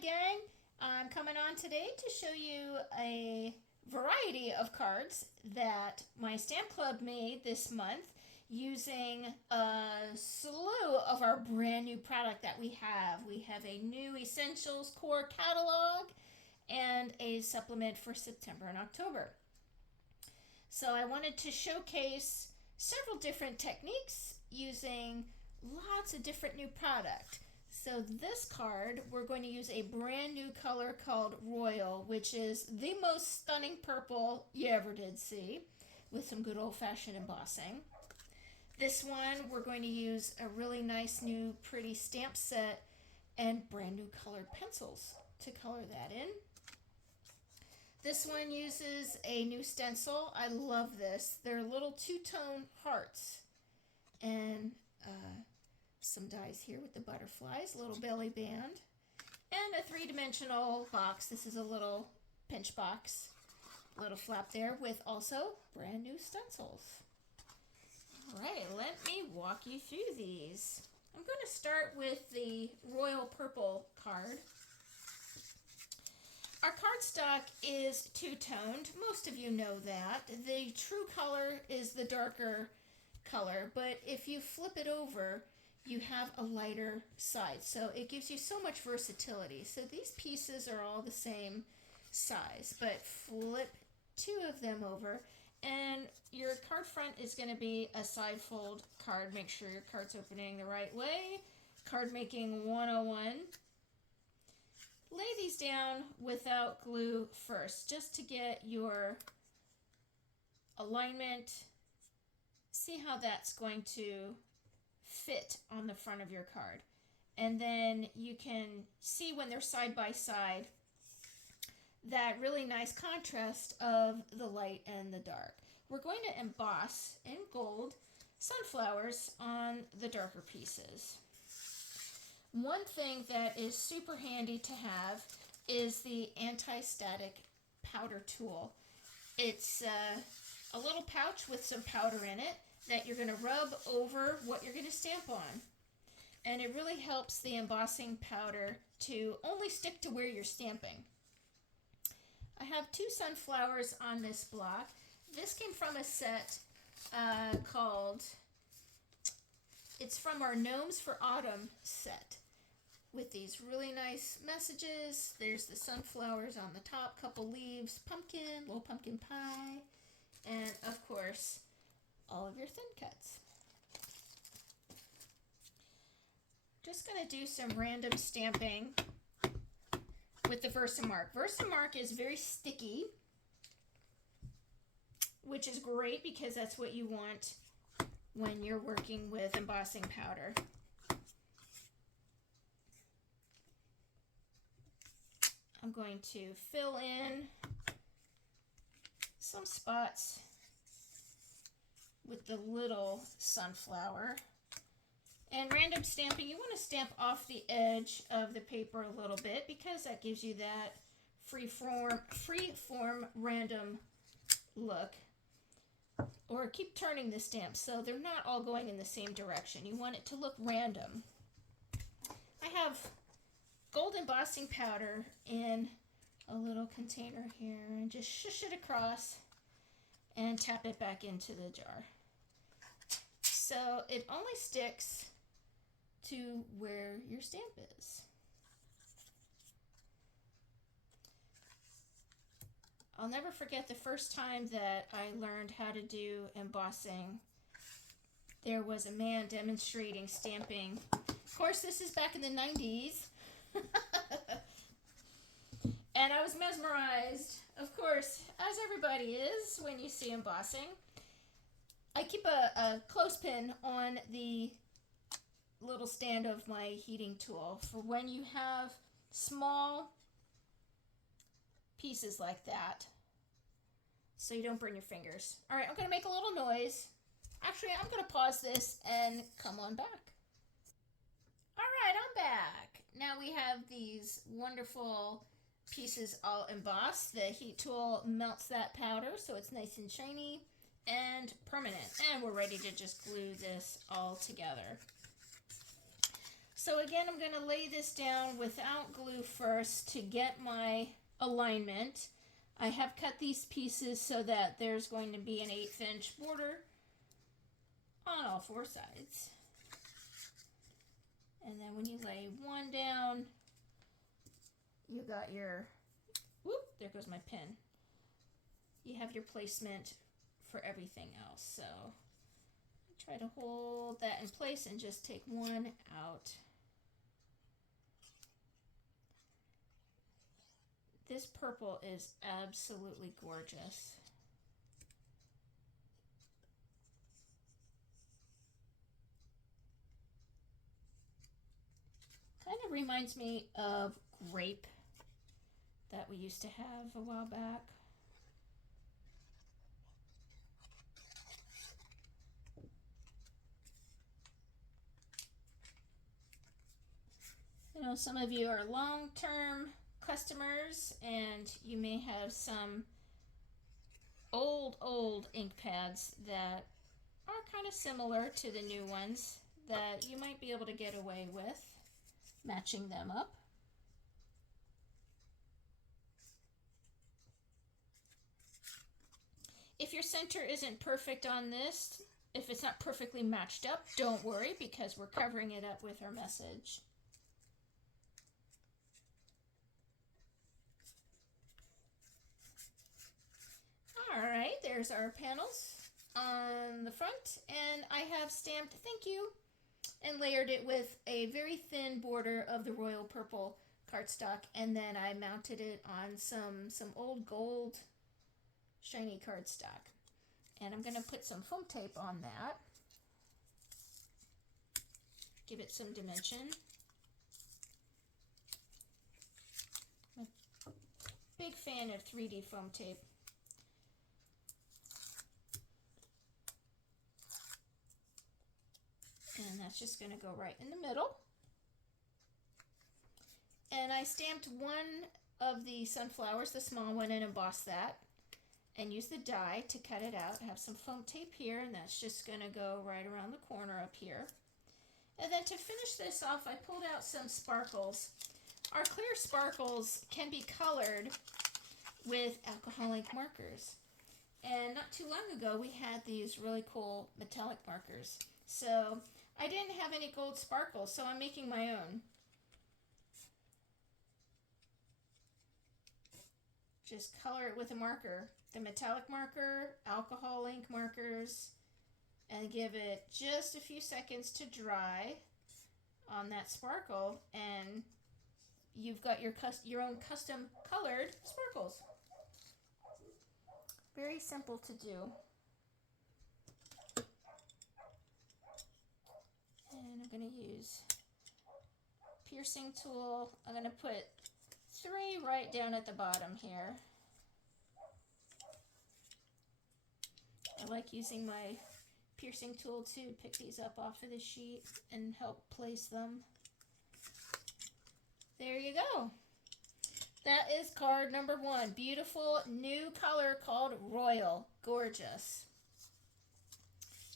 gang. I'm coming on today to show you a variety of cards that my stamp club made this month using a slew of our brand new product that we have. We have a new Essentials Core catalog and a supplement for September and October. So I wanted to showcase several different techniques using lots of different new product. So this card, we're going to use a brand new color called Royal, which is the most stunning purple you ever did see, with some good old-fashioned embossing. This one, we're going to use a really nice new pretty stamp set and brand new colored pencils to color that in. This one uses a new stencil. I love this. They're little two-tone hearts. And some dies here with the butterflies, a little belly band, and a three-dimensional box. This is a little pinch box, little flap there with also brand new stencils. All right, let me walk you through these. I'm going to start with the Royal Purple card. Our cardstock is two-toned. Most of you know that. The true color is the darker color, but if you flip it over, you have a lighter side, so it gives you so much versatility. So these pieces are all the same size, but flip two of them over, and your card front is going to be a side fold card. Make sure your card's opening the right way. Card making 101. Lay these down without glue first, just to get your alignment. See how that's going to fit on the front of your card. And then you can see when they're side by side that really nice contrast of the light and the dark. We're going to emboss in gold sunflowers on the darker pieces. One thing that is super handy to have is the anti-static powder tool. It's a little pouch with some powder in it that you're going to rub over what you're going to stamp on. And it really helps the embossing powder to only stick to where you're stamping. I have two sunflowers on this block. This came from a set called, it's from our Gnomes for Autumn set, with these really nice messages. There's the sunflowers on the top, couple leaves, pumpkin, little pumpkin pie, and of course, all of your thin cuts. Just going to do some random stamping with the Versamark. Versamark is very sticky, which is great because that's what you want when you're working with embossing powder. I'm going to fill in some spots with the little sunflower. And random stamping, you want to stamp off the edge of the paper a little bit because that gives you that free form random look. Or keep turning the stamps so they're not all going in the same direction. You want it to look random. I have gold embossing powder in a little container here, and just shush it across and tap it back into the jar. So it only sticks to where your stamp is. I'll never forget the first time that I learned how to do embossing. There was a man demonstrating stamping. Of course, this is back in the 90s. And I was mesmerized, of course, as everybody is when you see embossing. I keep a clothespin on the little stand of my heating tool for when you have small pieces like that, so you don't burn your fingers. All right, I'm going to make a little noise. Actually, I'm going to pause this and come on back. All right, I'm back. Now we have these wonderful pieces all embossed. The heat tool melts that powder so it's nice and shiny and permanent. And we're ready to just glue this all together. So again, I'm going to lay this down without glue first to get my alignment. I have cut these pieces so that there's going to be an 1/8 inch border on all 4 sides. And then when you lay one down, you got your, whoop, there goes my pin. You have your placement for everything else. So try to hold that in place and just take one out. This purple is absolutely gorgeous. Kind of reminds me of grape that we used to have a while back. I know some of you are long-term customers and you may have some old ink pads that are kind of similar to the new ones that you might be able to get away with matching them up. If your center isn't perfect on this, if it's not perfectly matched up, don't worry because we're covering it up with our message. All right, there's our panels on the front, and I have stamped "Thank you" and layered it with a very thin border of the royal purple cardstock, and then I mounted it on some old gold shiny cardstock. And I'm going to put some foam tape on that. Give it some dimension. I'm a big fan of 3D foam tape. And that's just going to go right in the middle. And I stamped one of the sunflowers, the small one, and embossed that. And use the die to cut it out. I have some foam tape here, and that's just going to go right around the corner up here. And then to finish this off, I pulled out some sparkles. Our clear sparkles can be colored with alcohol ink markers. And not too long ago, we had these really cool metallic markers. So I didn't have any gold sparkles, so I'm making my own. Just color it with a marker. The metallic marker, alcohol ink markers, and give it just a few seconds to dry on that sparkle, and you've got your own custom colored sparkles. Very simple to do. And I'm going to use piercing tool. I'm going to put 3 right down at the bottom here. I like using my piercing tool to pick these up off of the sheet and help place them. There you go. That is card number 1. Beautiful new color called Royal. Gorgeous.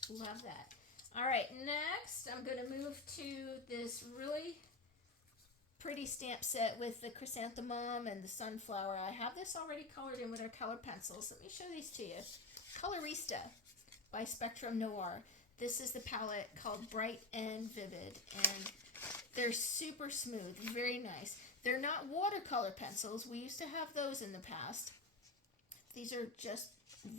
Love that. All right, next I'm going to move to this really pretty stamp set with the chrysanthemum and the sunflower. I have this already colored in with our color pencils. Let me show these to you. Colorista by Spectrum Noir. This is the palette called Bright and Vivid, and they're super smooth, very nice. They're not watercolor pencils. We used to have those in the past. These are just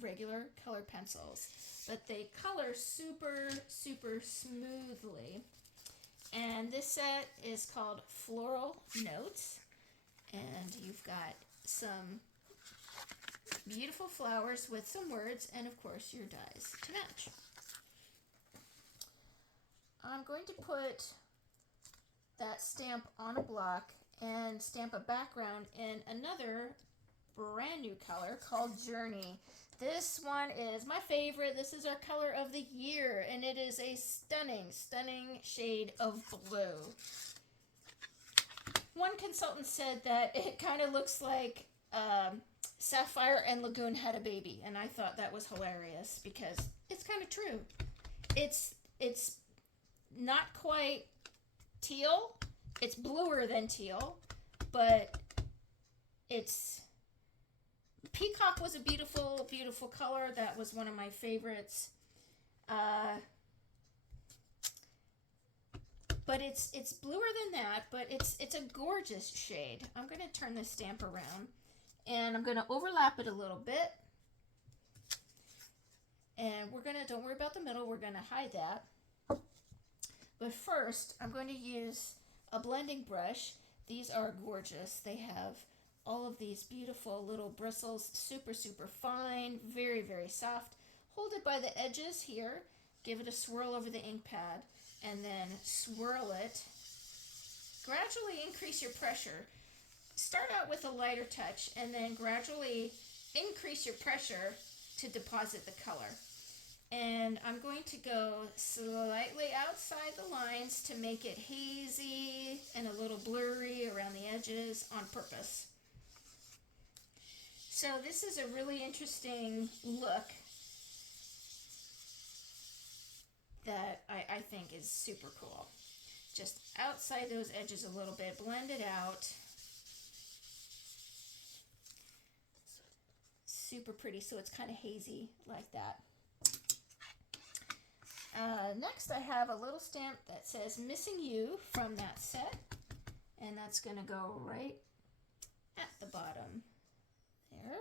regular color pencils, but they color super smoothly. And this set is called Floral Notes, and you've got some beautiful flowers with some words, and of course your dies to match. I'm going to put that stamp on a block and stamp a background in another brand new color called Journey. This one is my favorite. This is our color of the year, and it is a stunning shade of blue. One consultant said that it kind of looks like Sapphire and Lagoon had a baby, and I thought that was hilarious because it's kind of true. It's not quite teal. It's bluer than teal, but it's peacock was a beautiful, beautiful color. That was one of my favorites. But it's bluer than that, but it's a gorgeous shade. I'm going to turn this stamp around, and I'm going to overlap it a little bit. And we're going to, don't worry about the middle, we're going to hide that. But first, I'm going to use a blending brush. These are gorgeous. They have all of these beautiful little bristles, super, super fine, very, very soft. Hold it by the edges here, give it a swirl over the ink pad, and then swirl it. Gradually increase your pressure. Start out with a lighter touch, and then gradually increase your pressure to deposit the color. And I'm going to go slightly outside the lines to make it hazy and a little blurry around the edges on purpose. So this is a really interesting look that I think is super cool. Just outside those edges a little bit, blend it out. Super pretty, so it's kind of hazy like that. Next I have a little stamp that says Missing You from that set, and that's going to go right at the bottom there.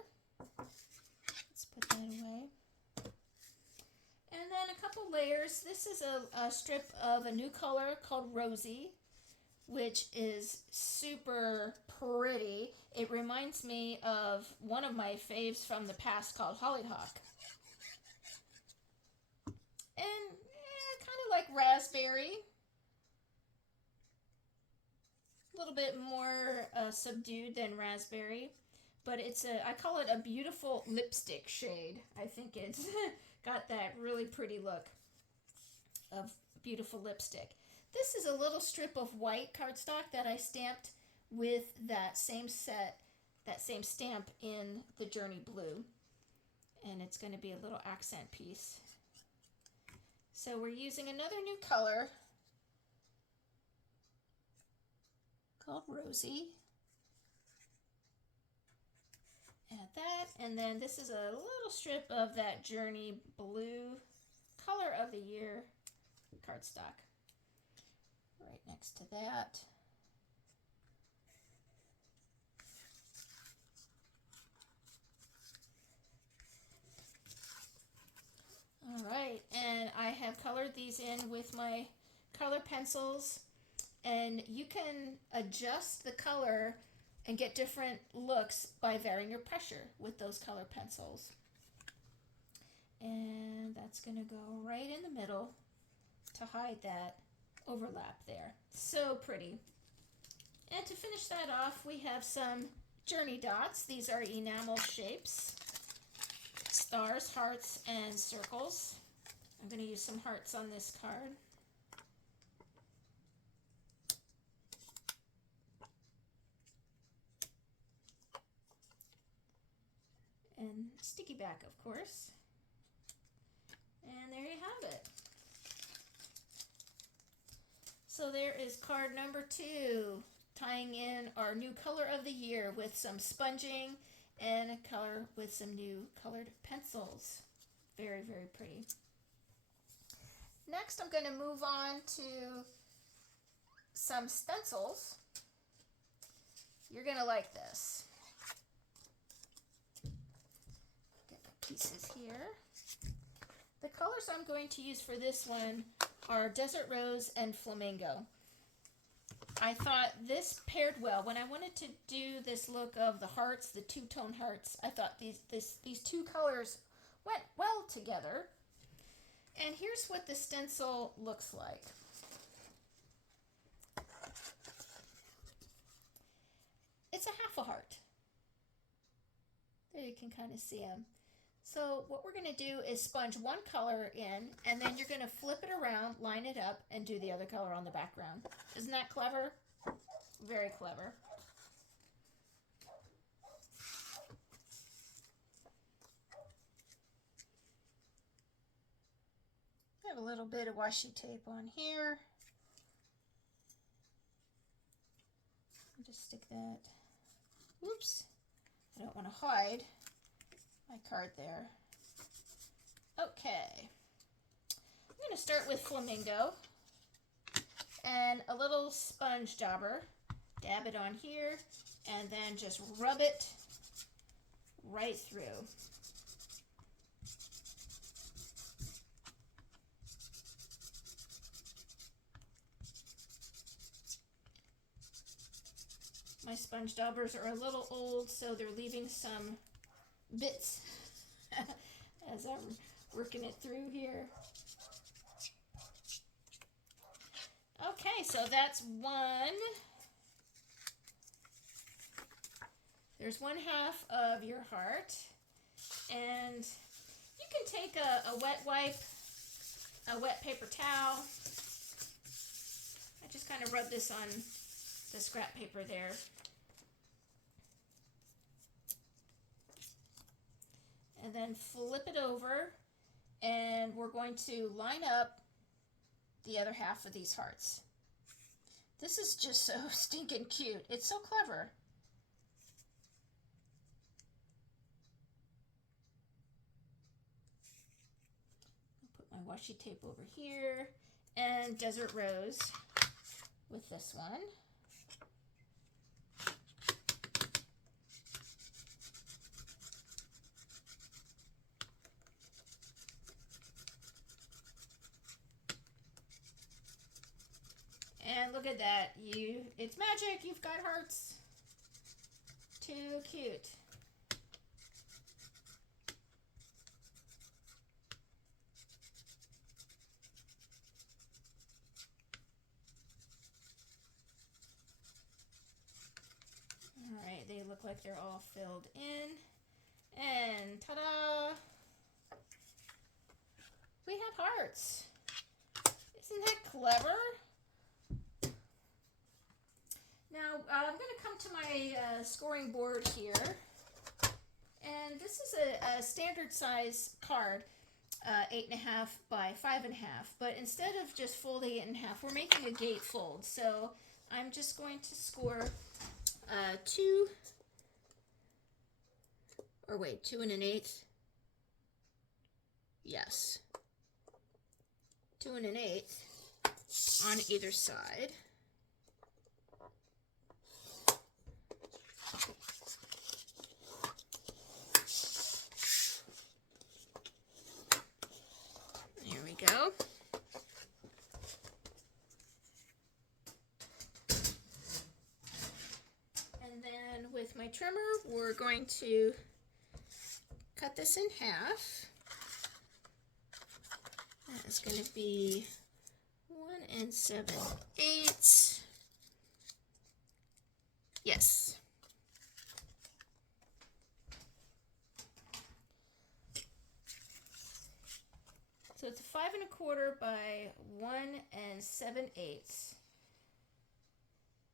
Let's put that away. And then a couple layers. This is a strip of a new color called Rosy, which is super pretty. It reminds me of one of my faves from the past called Hollyhock. And kind of like raspberry. A little bit more subdued than raspberry. But it's I call it a beautiful lipstick shade. I think it's got that really pretty look of beautiful lipstick. This is a little strip of white cardstock that I stamped with that same set, that same stamp in the Journey Blue. And it's going to be a little accent piece. So we're using another new color called Rosy. Add that, and then this is a little strip of that Journey Blue Color of the Year cardstock. Right next to that. All right, and I have colored these in with my color pencils, and you can adjust the color and get different looks by varying your pressure with those color pencils. And that's going to go right in the middle to hide that overlap there. So pretty. And to finish that off, we have some Journey dots. These are enamel shapes. Stars, hearts, and circles. I'm going to use some hearts on this card. And sticky back, of course. And there you have it. So there is card number 2, tying in our new color of the year with some sponging and a color with some new colored pencils. Very, very pretty. Next, I'm going to move on to some stencils. You're going to like this. Get the pieces here. The colors I'm going to use for this one are Desert Rose and Flamingo. I thought this paired well. When I wanted to do this look of the hearts, the two-tone hearts, I thought these two colors went well together. And here's what the stencil looks like. It's a half a heart. There you can kind of see them. So what we're going to do is sponge one color in, and then you're going to flip it around, line it up, and do the other color on the background. Isn't that clever? Very clever. I have a little bit of washi tape on here. stick that. Oops. I don't want to hide my card there. Okay. I'm going to start with Flamingo and a little sponge dauber. Dab it on here and then just rub it right through. My sponge daubers are a little old, so they're leaving some bits as I'm working it through here. Okay, so that's one. There's one half of your heart. And you can take a wet wipe, a wet paper towel. I just kind of rub this on the scrap paper there. And then flip it over, and we're going to line up the other half of these hearts. This is just so stinking cute. It's so clever. I'll put my washi tape over here, and Desert Rose with this one. And look at that, it's magic, you've got hearts. Too cute. All right, they look like they're all filled in. And ta-da! We have hearts. Isn't that clever? Now, I'm going to come to my scoring board here, and this is a standard size card, 8.5 by 5.5, but instead of just folding it in half, we're making a gatefold, so I'm just going to score 2 and an eighth, yes, 2 and an eighth on either side. Go. And then with my trimmer, we're going to cut this in half. That's going to be 1 7/8. Yes. So it's a 5 1/4 by 1 7/8,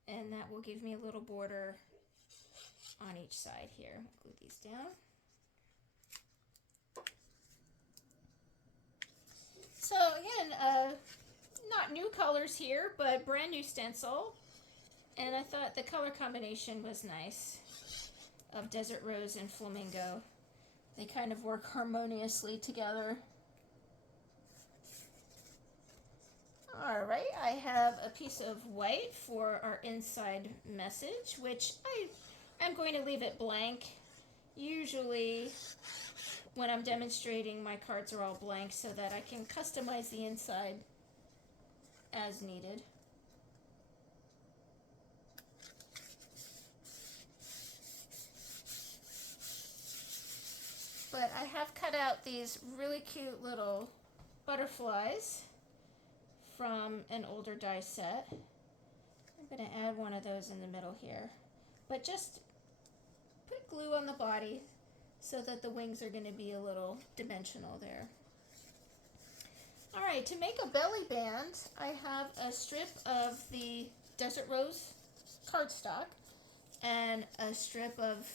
and that will give me a little border on each side here. Glue these down. So again, not new colors here, but brand new stencil, and I thought the color combination was nice of Desert Rose and Flamingo. They kind of work harmoniously together. All right, I have a piece of white for our inside message, which I'm going to leave it blank. Usually when I'm demonstrating, my cards are all blank so that I can customize the inside as needed. But I have cut out these really cute little butterflies from an older die set. I'm going to add one of those in the middle here. But just put glue on the body so that the wings are going to be a little dimensional there. All right, to make a belly band, I have a strip of the Desert Rose cardstock and a strip of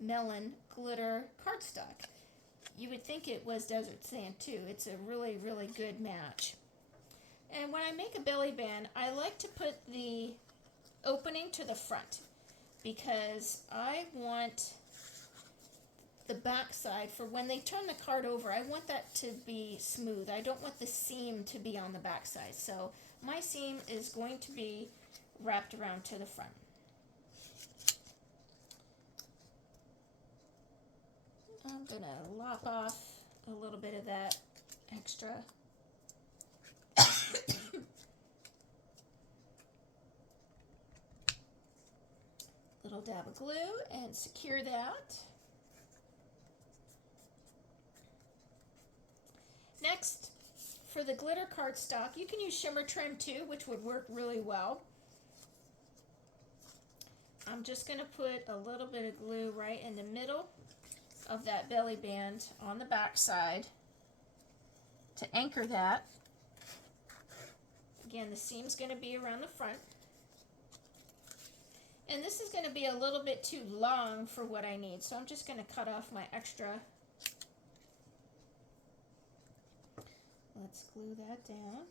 Melon glitter cardstock. You would think it was Desert Sand too. It's a really, really good match. And when I make a belly band, I like to put the opening to the front. because I want the back side for when they turn the card over, I want that to be smooth. I don't want the seam to be on the back side. So my seam is going to be wrapped around to the front. I'm going to lop off a little bit of that extra. Little dab of glue and secure that. Next, for the glitter cardstock, you can use shimmer trim too, which would work really well. I'm just going to put a little bit of glue right in the middle of that belly band on the back side to anchor that. Again, the seam's going to be around the front. And this is going to be a little bit too long for what I need, so I'm just going to cut off my extra. Let's glue that down.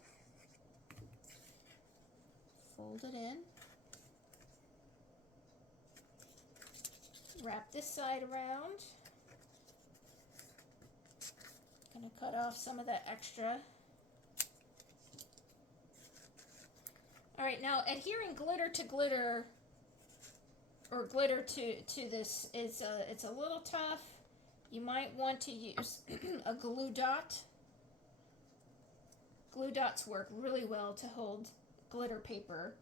Fold it in. Wrap this side around. Gonna cut off some of that extra. All right, now adhering glitter to glitter, or glitter to this is it's a little tough. You might want to use a glue dot. Glue dots work really well to hold glitter paper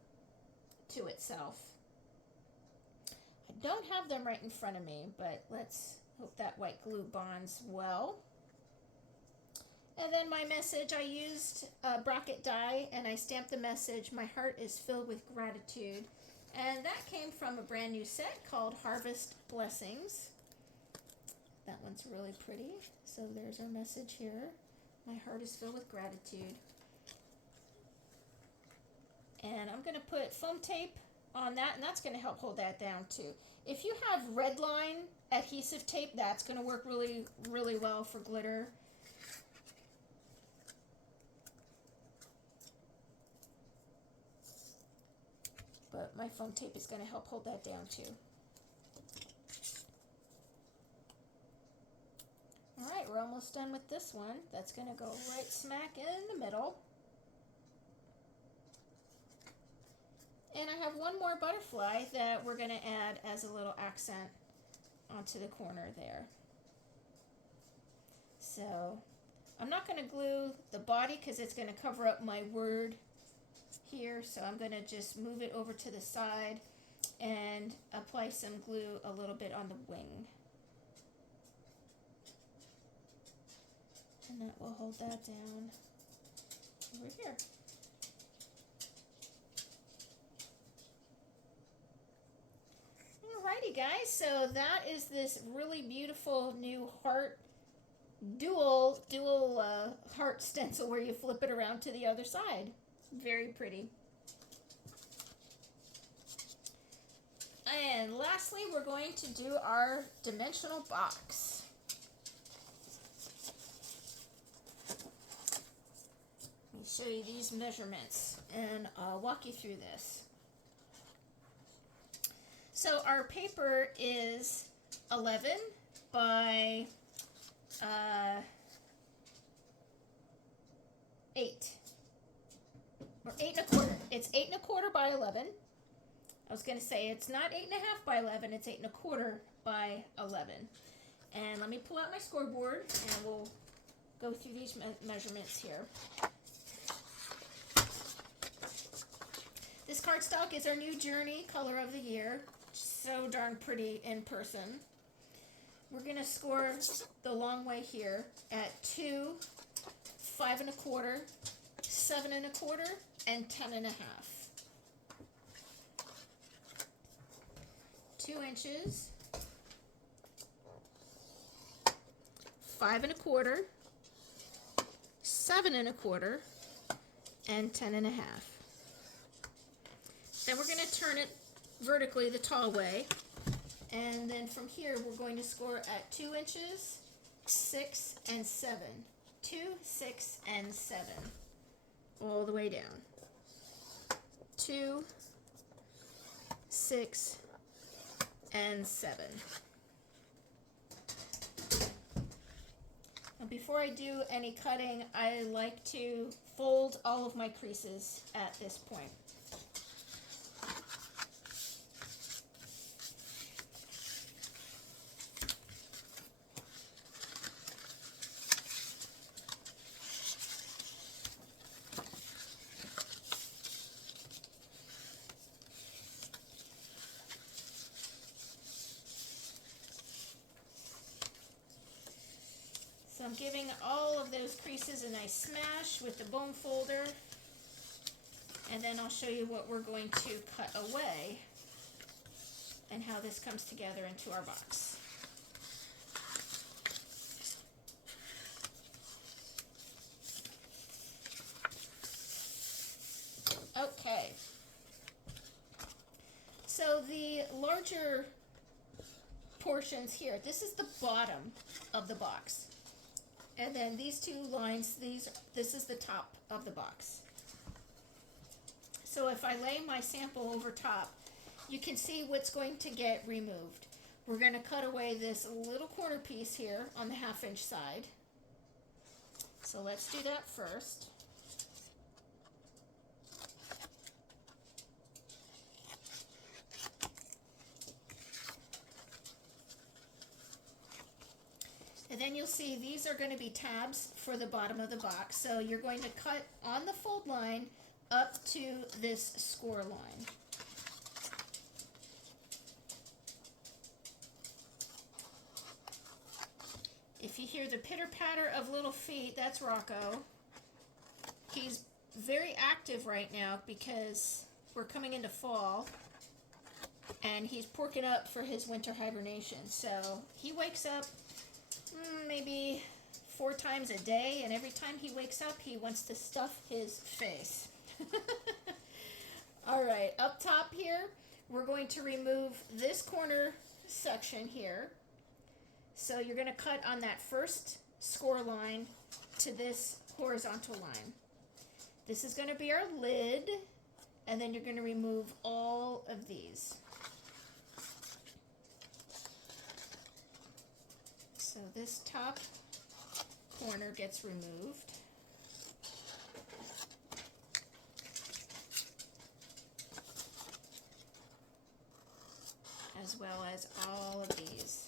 to itself. I don't have them right in front of me, but let's hope that white glue bonds well. And then my message, I used Brocket die and I stamped the message, "My heart is filled with gratitude." And that came from a brand new set called Harvest Blessings. That one's really pretty. So there's our message here. My heart is filled with gratitude. And I'm going to put foam tape on that, and that's going to help hold that down too. If you have red line adhesive tape, that's going to work really, really well for glitter. But my foam tape is going to help hold that down too. All right, we're almost done with this one. That's going to go right smack in the middle. And I have one more butterfly that we're going to add as a little accent onto the corner there. So I'm not going to glue the body because it's going to cover up my word here. So I'm going to just move it over to the side and apply some glue a little bit on the wing. And that will hold that down over here. Alrighty guys, so that is this really beautiful new heart, dual heart stencil where you flip it around to the other side. Very pretty. And lastly, we're going to do our dimensional box. Let me show you these measurements and I'll walk you through this. So our paper is 11 by 8. Or 8 1/4. It's 8 1/4 by 11. I was going to say it's not 8 1/2 by 11, it's 8 1/4 by 11. And let me pull out my scoreboard and we'll go through these measurements here. This cardstock is our new Journey color of the year. So darn pretty in person. We're going to score the long way here at 2, 5 1/4, 7 1/4, and 10 1/2. 2 inches, 5 1/4, 7 1/4, and 10 1/2. Then we're going to turn it vertically the tall way, and then from here we're going to score at 2 inches, 6, and 7. 2, 6, and 7 all the way down. 2, 6, and 7. Now before I do any cutting, I like to fold all of my creases at this point. So I'm giving all of those creases a nice smash with the bone folder, and then I'll show you what we're going to cut away and how this comes together into our box. Okay, so the larger portions here, this is the bottom of the box. And then these two lines, this is the top of the box. So if I lay my sample over top, you can see what's going to get removed. We're going to cut away this little corner piece here on the 1/2 inch side. So let's do that first. And then you'll see these are going to be tabs for the bottom of the box. So you're going to cut on the fold line up to this score line. If you hear the pitter-patter of little feet, that's Rocco. He's very active right now because we're coming into fall, and he's porking up for his winter hibernation. So he wakes up maybe 4 times a day, and every time he wakes up, he wants to stuff his face. All right, up top here, we're going to remove this corner section here. So you're going to cut on that first score line to this horizontal line. This is going to be our lid, and then you're going to remove all of these. So this top corner gets removed. As well as all of these.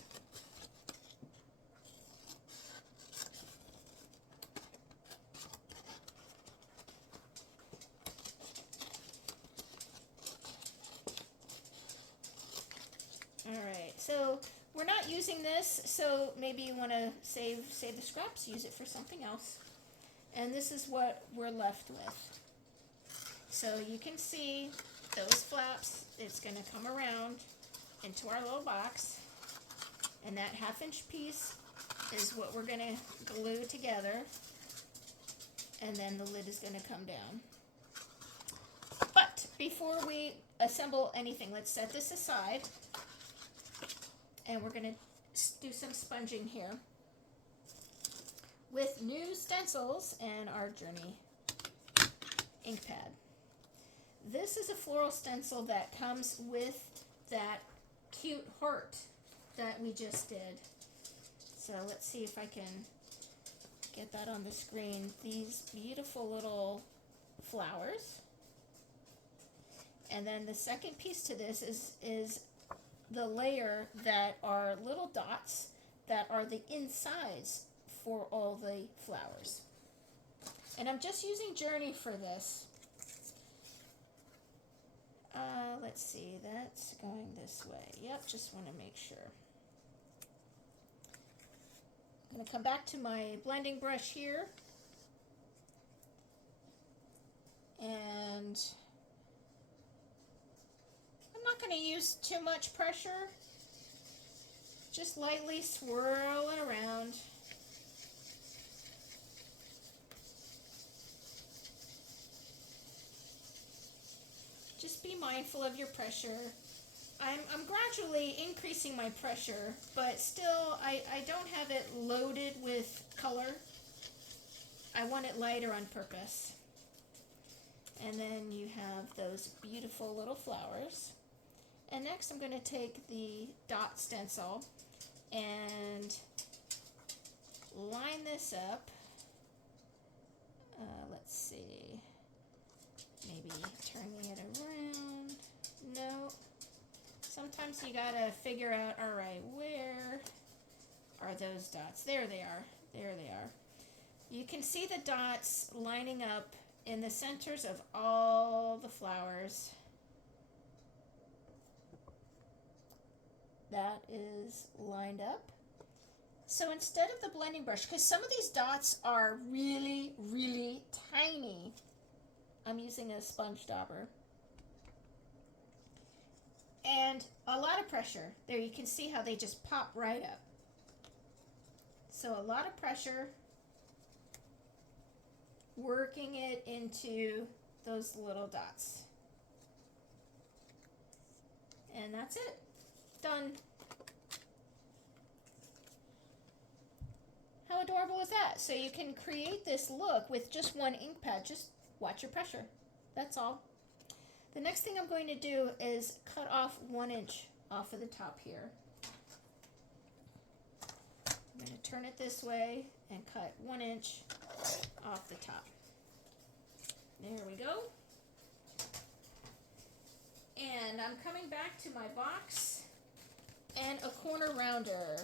All right, so we're not using this, so maybe you want to save the scraps, use it for something else. And this is what we're left with. So you can see those flaps, it's going to come around into our little box, and that 1/2 inch piece is what we're going to glue together, and then the lid is going to come down. But before we assemble anything, let's set this aside, and we're going to do some sponging here with new stencils and our Journey ink pad. This is a floral stencil that comes with that cute heart that we just did. So let's see if I can get that on the screen. These beautiful little flowers. And then the second piece to this is the layer that are little dots that are the insides for all the flowers. And I'm just using Journey for this. Let's see, that's going this way. Yep, just want to make sure. I'm going to come back to my blending brush here. And I'm not going to use too much pressure. Just lightly swirl it around. Just be mindful of your pressure. I'm gradually increasing my pressure, but still I don't have it loaded with color. I want it lighter on purpose. And then you have those beautiful little flowers. And next I'm going to take the dot stencil and line this up. Let's see, maybe turning it around. No, sometimes you gotta figure out, all right, where are those dots? There they are. There they are. You can see the dots lining up in the centers of all the flowers. That is lined up. So instead of the blending brush, because some of these dots are really, really tiny, I'm using a sponge dauber. And a lot of pressure. There, you can see how they just pop right up. So a lot of pressure, working it into those little dots. And that's it. Done. How adorable is that? So you can create this look with just one ink pad. Just watch your pressure. That's all. The next thing I'm going to do is cut off 1 inch off of the top here. I'm going to turn it this way and cut 1 inch off the top. There we go. And I'm coming back to my box and a corner rounder.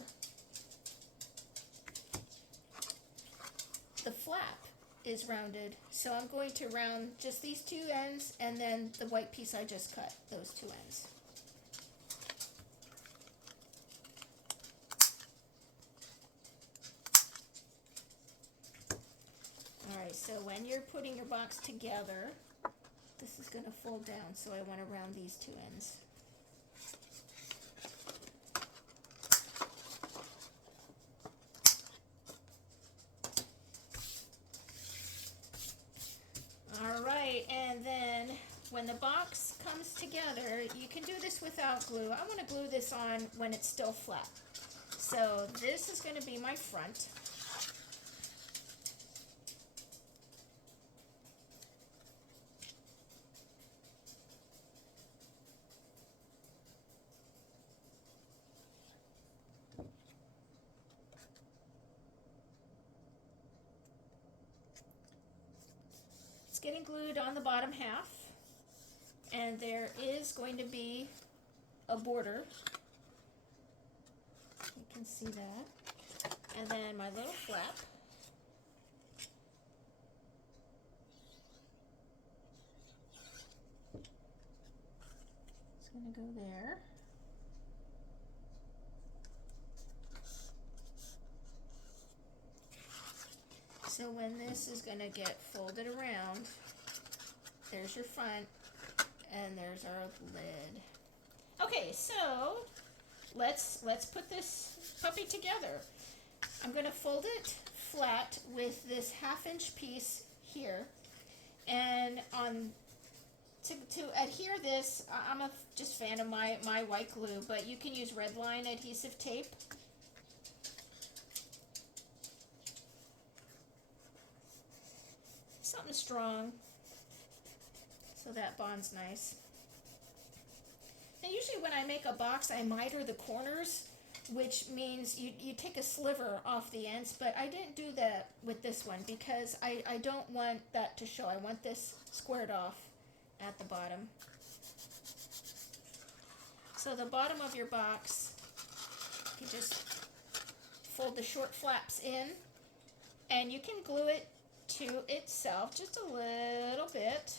The flap is rounded, so I'm going to round just these 2 ends and then the white piece I just cut, those 2 ends. Alright, so when you're putting your box together, this is going to fold down, so I want to round these 2 ends. Alright, and then when the box comes together, you can do this without glue. I want to glue this on when it's still flat. So this is going to be my front. It's getting glued on the bottom half, and there is going to be a border. You can see that. And then my little flap. It's going to go there. So when this is going to get folded around, there's your front, and there's our lid. Okay, so let's put this puppy together. I'm going to fold it flat with this 1/2 inch piece here, and to adhere this, I'm a just fan of my white glue, but you can use Redline adhesive tape. Something strong, so that bonds nice. And usually when I make a box, I miter the corners, which means you take a sliver off the ends, but I didn't do that with this one because I don't want that to show. I want this squared off at the bottom. So the bottom of your box, you just fold the short flaps in, and you can glue it to itself just a little bit.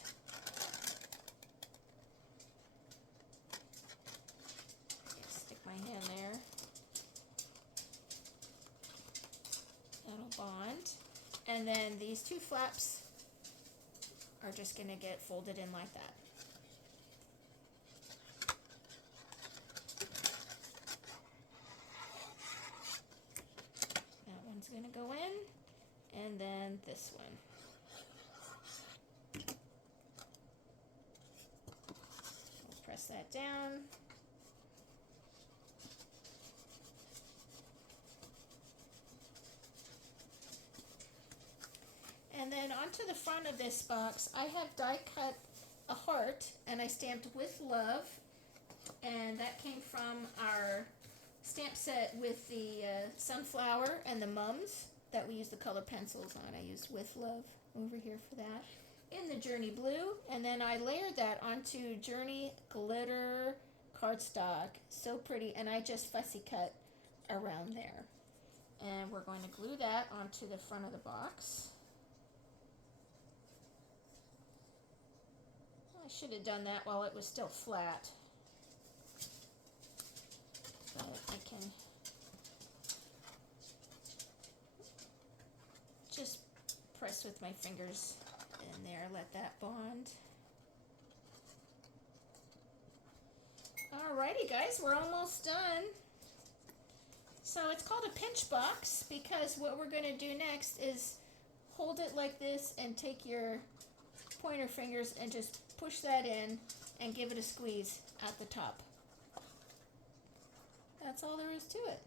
Stick my hand there. That'll bond. And then these 2 flaps are just going to get folded in like that. That one's going to go in, and then this one. We'll press that down. And then onto the front of this box, I have die cut a heart, and I stamped with love, and that came from our stamp set with the sunflower and the mums that we use the color pencils on. I used With Love over here for that. In the Journey Blue, and then I layered that onto Journey Glitter cardstock. So pretty, and I just fussy cut around there. And we're going to glue that onto the front of the box. I should have done that while it was still flat, but I can just press with my fingers in there, let that bond. Alrighty guys, we're almost done. So it's called a pinch box because what we're going to do next is hold it like this and take your pointer fingers and just push that in and give it a squeeze at the top. That's all there is to it.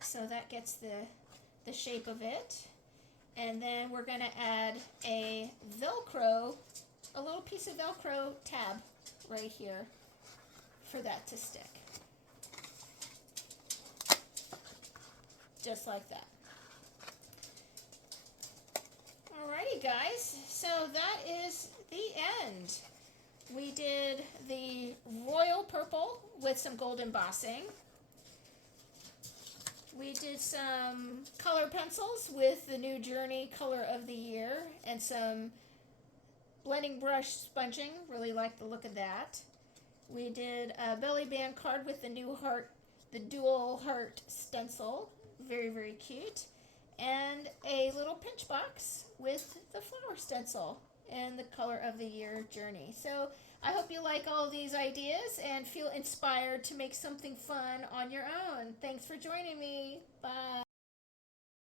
So that gets the shape of it. And then we're going to add a little piece of Velcro tab right here for that to stick. Just like that. Alrighty guys, so that is the end. We did the royal purple with some gold embossing. We did some color pencils with the new Journey Color of the Year and some blending brush sponging. Really like the look of that. We did a belly band card with the new heart, the dual heart stencil. Very, very cute. And a little pinch box with the flower stencil and the Color of the Year Journey. So I hope you like all of these ideas and feel inspired to make something fun on your own. Thanks for joining me.